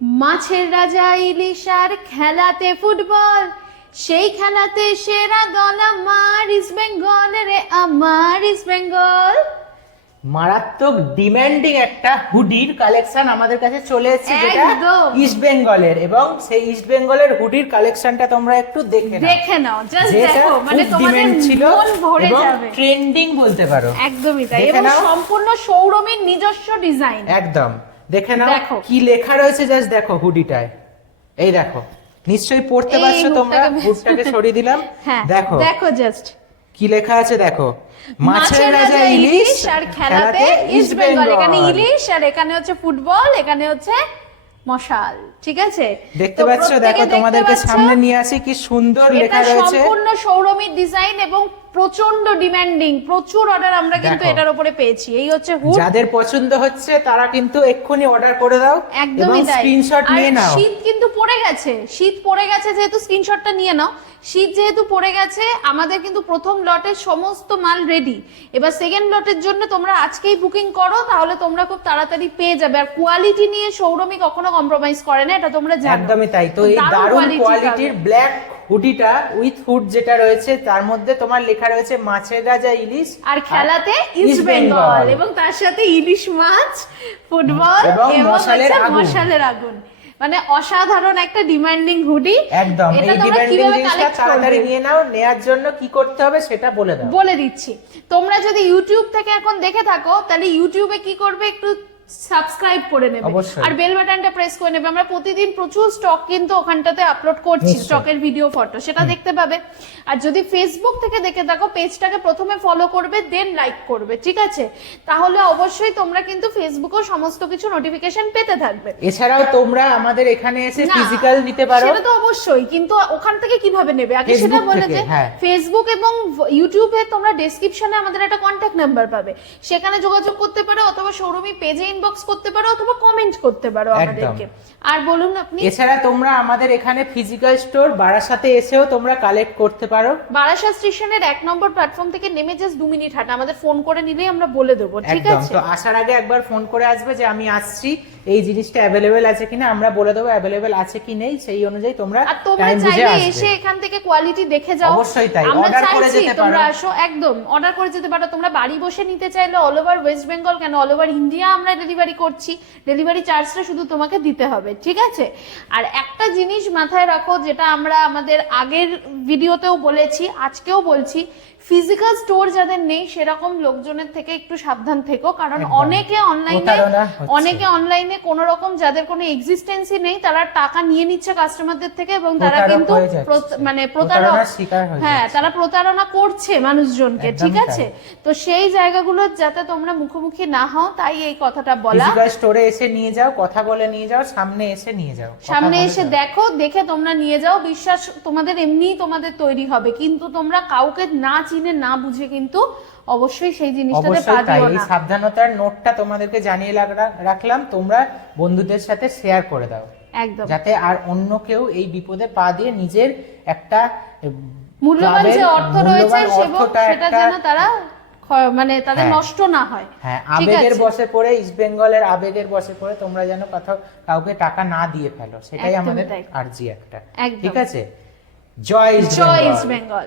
মাছের রাজা ইলিশ আর খেলাতে ফুটবল, সেই খেলাতে সেরা দল আমার ইস্ট বেঙ্গল রে, আমার ইস্ট বেঙ্গল। মারাত্মক ডিমান্ডিং একটা হুডির কালেকশন আমাদের কাছে চলে এসেছে, যেটা একদম। ইস্ট বেঙ্গলের, এবং সেই ইস্ট বেঙ্গলের হুডির কালেকশনটা তোমরা একটু দেখে নাও, জাস্ট যেটা দেখো, মানে খুব তোমাদের demand ছিল মন ভরে এবং যাবে। ট্রেন্ডিং বলতে পারো। একদমই তাই, দেখে এবং নাও। সম্পূর্ণ সৌরমীর নিজস্ব ডিজাইন। একদম দেখে নাও দেখো। কি লেখা রয়েছে, জাস্ট দেখো হুডিটায়। এই দেখো, নিশ্চয়ই পড়তে এই পারছো তোমরা। হুডটাকে হুডটাকে সরিয়ে দিলাম। হ্যাঁ, দেখো দেখো জাস্ট কি লেখা আছে, দেখো। মাছের রাজা ইলিশ আর খেলাতে ইস্ট বেঙ্গল। এখানে ইলিশ আর এখানে হচ্ছে ফুটবল, এখানে হচ্ছে মশাল, ঠিক আছে? দেখতে তো পাচ্ছ, প্রত্যেকে দেখো দেখতে তোমাদেরকে পাচ্ছ। সামনে নিয়ে আসি, কি সুন্দর লেখা এটা রয়েছে। সম্পূর্ণ সৌরমীর ডিজাইন এবং প্রচন্ড ডিমান্ডিং, প্রচুর অর্ডার আমরা কিন্তু দেখো। এটার উপরে পেয়েছি। এই হচ্ছে হুড। যাদের পছন্দ হচ্ছে তারা কিন্তু এক্ষুনি অর্ডার করে দাও এবং একদমই তাই। স্ক্রিনশট আর নিয়ে নাও। শীত কিন্তু পড়ে গেছে, শীত পড়ে গেছে যেহেতু স্ক্রিনশটটা নিয়ে নাও। শীত যেহেতু পড়ে গেছে, আমাদের কিন্তু প্রথম লটের সমস্ত মাল রেডি। এবার সেকেন্ড লটের জন্য তোমরা আজকেই বুকিং করো, তাহলে তোমরা খুব তাড়াতাড়ি পেয়ে যাবে। আর কোয়ালিটি নিয়ে সৌরমী কখনো কম্প্রোমাইজ করে না, এটা তোমরা জানো। একদমই তাই। তো এই দারুণ কোয়ালিটির ব্ল্যাক হুডিটা উইথ হুড যেটা রয়েছে, তার মধ্যে তোমার লেখা রয়েছে মাছের রাজা ইলিশ আর খেলাতে ইস্ট বেঙ্গল, এবং তার সাথে ইলিশ মাছ, ফুটবল এবং এবং মশালের আগুন। আগুন। মানে অসাধারণ একটা ডিমান্ডিং হুডি। একদম। এটা এই তোমরা ডিমান্ডিং কিভাবে জিনিসটা কালেক্ট তাড়াতাড়ি করবে নিয়ে নাও। নেয়ার জন্য কি করতে হবে সেটা বলে দাও। বলে দিচ্ছি। তোমরা যদি ইউটিউব থেকে এখন দেখে থাকো, তাহলে ইউটিউবে কি করবে, একটু সাবস্ক্রাইব করে নেবে অবশ্যই। আর বেল বাটনটা প্রেস করে নেবে। আমরা প্রতিদিন প্রচুর স্টক কিন্তু ওখানটাতে আপলোড করছি, নিশ্চয়ই। স্টকের ভিডিও, ফটো, সেটা দেখতে পাবে। আর যদি ফেসবুক থেকে দেখে থাকো, পেজটাকে প্রথমে ফলো করবে, দেন লাইক করবে, ঠিক আছে? তাহলে অবশ্যই তোমরা কিন্তু ফেসবুকেও সমস্ত কিছু নোটিফিকেশন পেতে থাকবে। এছাড়াও তোমরা আমাদের এখানে এসে না, ফিজিক্যাল নিতে পারো। সেটা তো অবশ্যই, কিন্তু ওখান থেকে কিভাবে নেবে আগে সেটা ফেসবুক বলে থেকে, যে হ্যাঁ। ফেসবুক এবং ইউটিউবে তোমরা ডেসক্রিপশনে আমাদের একটা কন্ট্যাক্ট নাম্বার পাবে, সেখানে যোগাযোগ করতে পারো, অথবা সৌরমী পেজে ইনবক্স করতে পারো, অথবা কমেন্ট করতে পারো আমাদেরকে। আর বলুন আপনি। এছাড়া তোমরা আমাদের এখানে ফিজিক্যাল স্টোর বারাসাতে এসেও তোমরা কালেক্ট করতে পারো। বারাসাত স্টেশনের 1 নম্বর প্ল্যাটফর্ম থেকে নেমে জাস্ট 2 মিনিট হাঁটা, আমাদের ফোন করে নিলেই আমরা বলে দেবো, ঠিক একদম। আছে? তো আসার আগে একবার ফোন করে আসবে যে আমি আসছি, এই জিনিসটা অ্যাভেলেবেল আছে কিনা, আমরা বলে দেবো অ্যাভেলেবেল আছে কি নেই, সেই অনুযায়ী তোমরা আর তোমরা টাইম বুঝে চাইলে আসবে। এসে এখান থেকে কোয়ালিটি দেখে যাও। অবশ্যই তাই, আমরা অর্ডার করে চাইছি যেতে তোমরা পারো। আসো, একদম অর্ডার করে যেতে পারো। তোমরা বাড়ি বসে নিতে চাইলে অল ওভার ওয়েস্ট বেঙ্গল কেন, অল ওভার ইন্ডিয়া আমরা ডেলিভারি করছি। ডেলিভারি চার্জটা শুধু তোমাকে দিতে হবে, ঠিক আছে? আর একটা জিনিস মাথায় রাখো, যেটা আমরা আমাদের আগের ভিডিওতেও বলেছি, আজকেও বলছি, ফিজিক্যাল স্টোর যাদের নেই সেরকম লোকজনের থেকে একটু সাবধান থেকো, কারণ একদম। প্রতারণা হচ্ছে। অনেকে অনলাইনে কোন রকম, যাদের কোনো এক্সিস্টেন্সই নেই, তারা টাকা নিয়ে নিচ্ছে কাস্টমারদের থেকে, এবং তারা প্রতারক কিন্তু হয়ে যাচ্ছে। মানে প্রতারণার শিকার হয়ে হ্যাঁ, যাচ্ছে। তারা প্রতারণা করছে মানুষজনকে, একদমই ঠিক আছে? তো সেই জায়গাগুলো যাতে তোমরা মুখোমুখি না হও, তাই এই কথাটা বলা। ফিজিক্যাল স্টোরে এসে নিয়ে যাও, কথা বলে নিয়ে যাও, সামনে এসে নিয়ে যাও, কথা সামনে বলে এসে যাও। দেখো, দেখে তোমরা নিয়ে যাও। বিশ্বাস তোমাদের এমনিই তোমাদের তৈরি হবে, কিন্তু তোমরা কাউকে না চিনে না বুঝে কিন্তু অবশ্যই সেই জিনিসটাতে পা অবশ্যই তাই। দিও এই না। সাবধানতার নোটটা তোমাদেরকে জানিয়ে রাখলাম, তোমরা বন্ধুদের সাথে শেয়ার করে দাও, একদম। যাতে আর অন্য কেউ এই বিপদে পা দিয়ে নিজের একটা মূল্যবান যে ক্লাবের অর্থ রয়েছে অর্থটা সেটা একটা, যেন তারা মানে তাদের হ্যাঁ, নষ্ট না হয়। হ্যাঁ, ঠিক আবেগের আছে? বশে পড়ে, ইস্ট বেঙ্গলের আবেগের বশে পড়ে তোমরা যেন কাউকে টাকা না দিয়ে ফেলো, সেটাই একদমই আমাদের তাই। আর্জি একটা। একদম। ঠিক আছে? জয় ইস্ট জয় বেঙ্গল। ইস্ট বেঙ্গল।